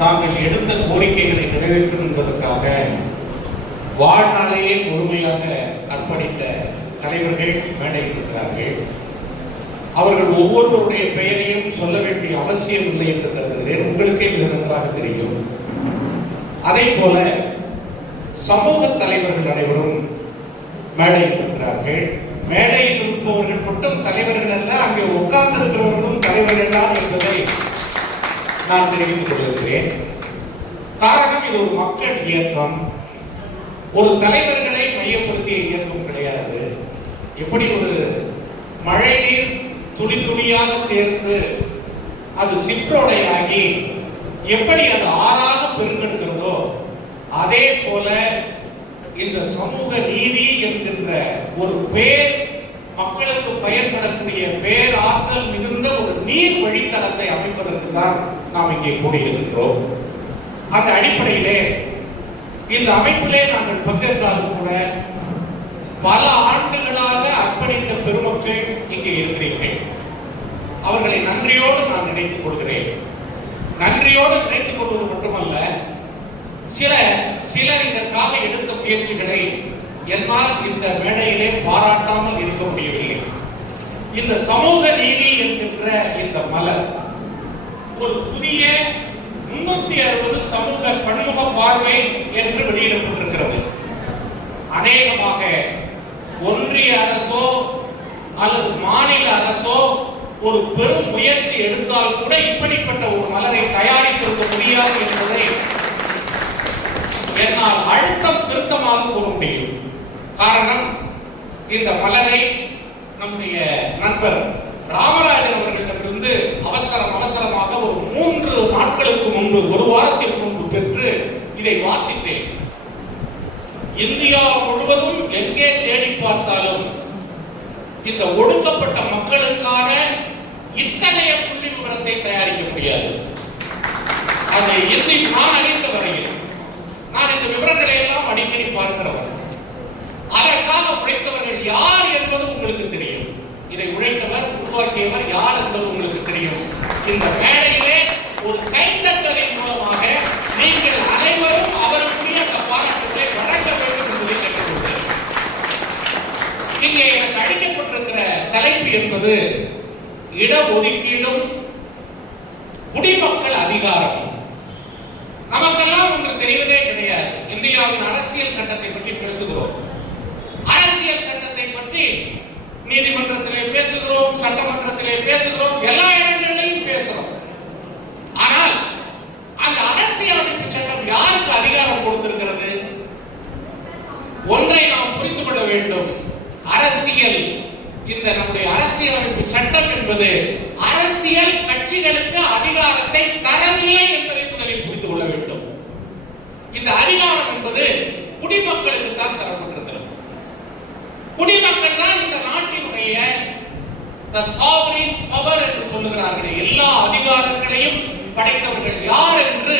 தாங்கள் எடுத்த கோரிக்கைகளை நிறைவேற்றும் என்பதற்காக வாழ்நாளையே முழுமையாக அர்ப்பணித்த தலைவர்கள் மேடையில் இருக்கிறார்கள். அவர்கள் ஒவ்வொருவருடைய பெயரையும் சொல்ல வேண்டிய அவசியம் இல்லை என்று கருதுகிறேன். உங்களுக்கே மிக நன்றாக தெரியும். அதே போல சமூக தலைவர்கள் அனைவரும் மேடையில் இருக்கிறார்கள். மேடையில் இருப்பவர்கள் மட்டும் தலைவர்கள் அல்ல அங்கே உட்கார்ந்திருக்கிறவர்களும் தலைவர்கள் தான் என்பதை நான் தெரிவித்துக் கொள்கிறேன் காரணம் இது ஒரு மக்கள் இயக்கம். ஒரு தலைவர்களை மையப்படுத்திய இயக்கம் கிடையாது. எப்படி ஒரு மழைநீர் துளி துளியாக சேர்ந்து அது சிற்றோடையாகி எப்படி அது ஆறாக பெருங்கெடுக்கிறதோ அதே போல இந்த சமூக நீதி என்கின்ற ஒரு பேர் மக்களுக்கு பயன்படக்கூடிய பேராற்றல் மிகுந்த ஒரு நீர் வழித்தடத்தை அமைப்பதற்கு தான் நாம் இங்கே கூடியிருக்கின்றோம். அந்த அடிப்படையிலே இந்த அமைப்பிலே நாங்கள் பங்கேற்றாலும் கூட பல ஆண்டுகளாக அர்ப்பணித்த பெருமக்கள் இங்கே இருக்கிறீர்கள். அவர்களை நன்றியோடு நான் நினைத்துக் கொள்கிறேன். நன்றியோடு நினைத்துக் கொள்வது மட்டுமல்ல சில சிலர் இதற்காக எடுத்த முயற்சிகளை என்னால் இந்த மேடையிலே பாராட்டாமல் இருக்க முடியவில்லை. இந்த சமூக நீதி என்கின்ற இந்த மலர் ஒரு புதிய முன்னூத்தி அறுபது சமூக பன்முக பார்வை என்று வெளியிடப்பட்டிருக்கிறது. அநேகமாக ஒன்றிய அரசோ அல்லது மாநில அரசோ ஒரு பெரும் முயற்சி எடுத்தால் கூட இப்படிப்பட்ட ஒரு மலரை தயாரித்திருக்க முடியாது என்பதை என்னால் அழுத்தம் திருத்தமாக கூற முடியும். காரணம் இந்த மலரை நம்முடைய நண்பர் ராமராஜன் அவர்களிடமிருந்து அவசரம் அவசரமாக ஒரு மூன்று நாட்களுக்கு முன்பு ஒரு வாரத்திற்கு முன்பு பெற்று இதை வாசித்தேன். இந்தியா முழுவதும் எங்கே தேடி பார்த்தாலும் இந்த ஒடுக்கப்பட்ட மக்களுக்கான இத்தகைய புள்ளி விவரத்தை தயாரிக்க முடியாது. அது இந்தி நான் அறிந்த வரையில் நான் இந்த விவரங்களை எல்லாம் அடிக்கடி பார்க்கிறவன் அதற்காக உழைத்தவர்கள் யார் என்பது உங்களுக்கு தெரியும் இதை உழைத்தவர் உருவாக்கியவர் யார் என்பது உங்களுக்கு தெரியும் இந்த மேடையிலே ஒரு கைத்தட்டலின் மூலமாக நீங்கள் அனைவரும் அவருக்குரிய அந்த பாராட்டுகளை வழங்க வேண்டும் என்பதை கேட்டுக்கொள்கிறேன் இங்கே எனக்கு அளிக்கப்பட்டிருக்கிற தலைப்பு என்பது இடஒதுக்கீடும் குடிமக்கள் அதிகாரமும். நமக்கெல்லாம் ஒன்று தெரிவதே கிடையாது. இந்தியாவின் அரசியல் சட்டத்தை பற்றி பேசுகிறோம். அரசியல் சட்டத்தை பற்றி நீதிமன்றத்திலே பேசுகிறோம் சட்டமன்றத்திலே பேசுகிறோம் எல்லா இடங்களிலும் பேசுகிறோம் ஆனால் அந்த அரசியலமைப்பு சட்டம் யாருக்கு அதிகாரம் கொடுத்திருக்கிறது ஒன்றை நாம் புரிந்து கொள்ள வேண்டும் அரசியல் இந்த நம்முடைய அரசியலமைப்பு சட்டம் என்பது அரசியல் கட்சிகளுக்கு அதிகாரத்தை தரவில்லை என்பதை முதலில் புரிந்து கொள்ள வேண்டும். இந்த அதிகாரம் என்பது குடிமக்களுக்கு தான் தரப்பட்டிருக்கிறது. குடிமக்கள் தான் இந்த நாட்டினுடைய பவர் என்று சொல்லுகிறார்கள். எல்லா அதிகாரங்களையும் படைத்தவர்கள் யார் என்று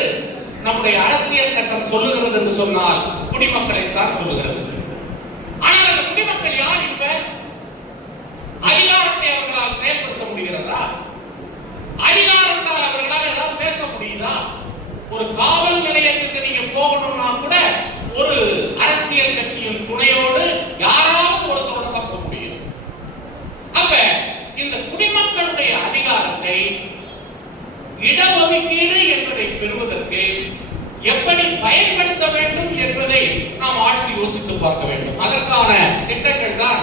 நம்முடைய அரசியல் சட்டம் சொல்லுகிறது என்று சொன்னால் குடிமக்களை தான் சொல்லுகிறது ஆனால் அந்த குடிமக்கள் யார் இப்ப அதிகாரத்தை அவர்களால் செயல்படுத்த முடிகிறதா அதிகாரத்தால் அவர்களால் எல்லாம் பேச முடியுதா ஒரு காவல் நிலையத்துக்கு நீங்க போகணும்னா கூட ஒரு அரசியல் கட்சியின் துணையோடு யாராவது ஒருத்தரோட தப்ப முடியும். அப்ப இந்த குடிமக்களுடைய அதிகாரத்தை இடஒதுக்கீடு என்பதை பெறுவதற்கு எப்படி பயன்படுத்த வேண்டும் என்பதை நாம் ஆழ்ந்து யோசித்து பார்க்க வேண்டும். அதற்கான திட்டங்கள் தான்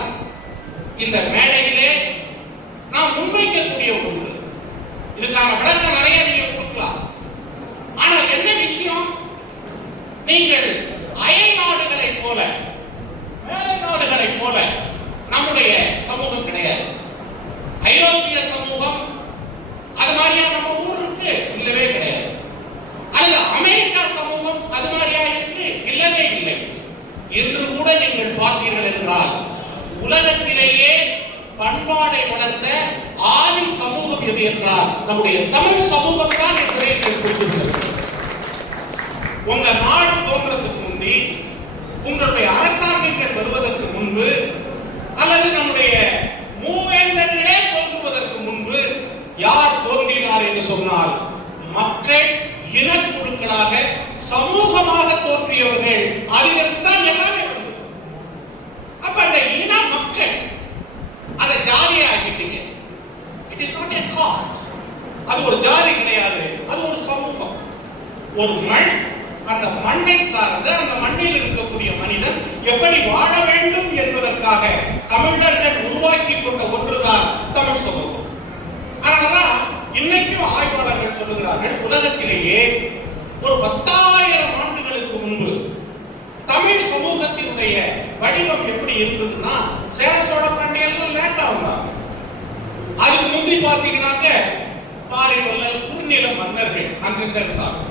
இந்த மேடையிலே நாம் முன்வைக்கக்கூடிய ஒன்று இதுக்கான விளக்கம் நிறைய நீங்க கொடுக்கலாம் ஆனால் என்ன விஷயம் நீங்கள் அயல் நாடுகளைப் போல மேலை நாடுகளைப் போல நம்முடைய சமூகம் கிடையாது ஐரோப்பிய சமூகம் அது மாதிரியா நம்ம ஊர் இருக்கு? இல்லவே கிடையாது. அல்லது அமெரிக்கா சமூகம் அது மாதிரியா இருக்கு? இல்லவே இல்லை. இன்று கூட நீங்கள் பார்த்தீர்கள் என்றால் உலகத்திலேயே பண்பாடை வளர்ந்த ஆதி சமூகம் எது என்றால் நம்முடைய தமிழ் சமூகம் தான் என்பதை உங்க நாடு தோன்றதுக்கு முந்தி உங்களுடைய அரசாங்கங்கள் வருவதற்கு முன்பு அல்லது நம்முடைய மூவேந்தர்களே தோன்றுவதற்கு முன்பு யார் தோன்றினார் என்று சொன்னால் மக்கள் இனக்குழு குழுக்களாக சமூகமாக தோற்றியவர்கள் அதிலிருந்து தான் எல்லாமே வந்தது அப்ப அந்த இன மக்கள் அதை ஜாதியா ஆக்கிட்டீங்க it is not a caste அது ஒரு ஜாதி கிடையாது அது ஒரு சமூகம் ஒரு மண் அந்த மண்ணை சார்ந்து அந்த மண்ணில் இருக்கக்கூடிய மனிதன் எப்படி வாழ வேண்டும் என்பதற்காக தமிழர்கள் உருவாக்கி கொண்ட ஒன்றுதான் தமிழ் சமூகம். அதனாலதான் இன்னைக்கும் ஆய்வாளர்கள் சொல்லுகிறார்கள் உலகத்திலேயே ஒரு பத்தாயிரம் ஆண்டுகளுக்கு முன்பு தமிழ் சமூகத்தினுடைய வடிவம் எப்படி இருந்ததுன்னா சேர சோழ பாண்டியர்கள் லேட்டா வந்தாங்க அதுக்கு முந்தி பார்த்தீங்கன்னாக்க பாரிவல்லல் குறுநில மன்னர்கள் அங்கங்க இருந்தாங்க.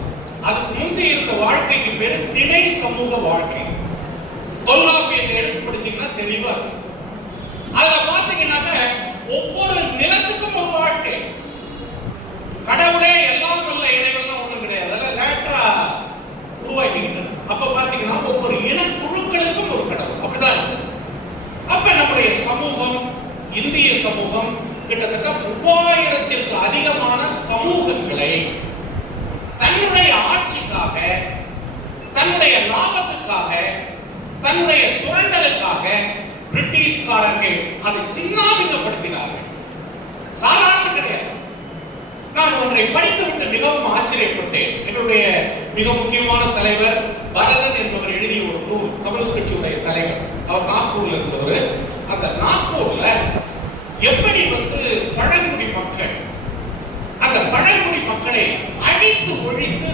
அதுக்கு முந்தி இருந்த வாழ்க்கைக்கு பேரு திணை சமூக வாழ்க்கை. தொல்லாப்பியத்தை எடுத்து படிச்சீங்கன்னா தெளிவா இருக்கும். அதுல பாத்தீங்கன்னாக்க ஒவ்வொரு நிலத்துக்கும் ஒரு வாழ்க்கை. கடவுளே எல்லாம் உள்ள இறைவெல்லாம் ஒண்ணும் கிடையாது. அதெல்லாம் லேட்டரா உருவாக்கிக்கிட்டது. அப்ப பாத்தீங்கன்னா ஒவ்வொரு இனக்குழுக்களுக்கும் ஒரு கடவுள். அப்படிதான் இருக்கு. அப்ப நம்முடைய சமூகம் இந்திய சமூகம் கிட்டத்தட்ட மூவாயிரத்திற்கு அதிகமான சமூகங்களை தன்னுடைய ஆட்சிக்காக தன்னுடைய லாபத்துக்காக தன்னுடைய சுரண்டலுக்காக பிரிட்டிஷ்காரர்கள் அதை சின்னாபின்னப்படுத்தினார்கள். சாதாரண கிடையாது. நான் ஒன்றை படித்துவிட்டு மிகவும் ஆச்சரியப்பட்டேன். என்னுடைய மிக முக்கியமான தலைவர் பரதன் என்பவர் எழுதிய ஒரு நூல் கம்யூனிஸ்ட் கட்சியுடைய தலைவர். அவர் நாக்பூர்ல இருந்தவர். அந்த நாக்பூர்ல எப்படி வந்து பழங்குடி மக்கள் அந்த பழங்குடி மக்களை அழித்து ஒழித்து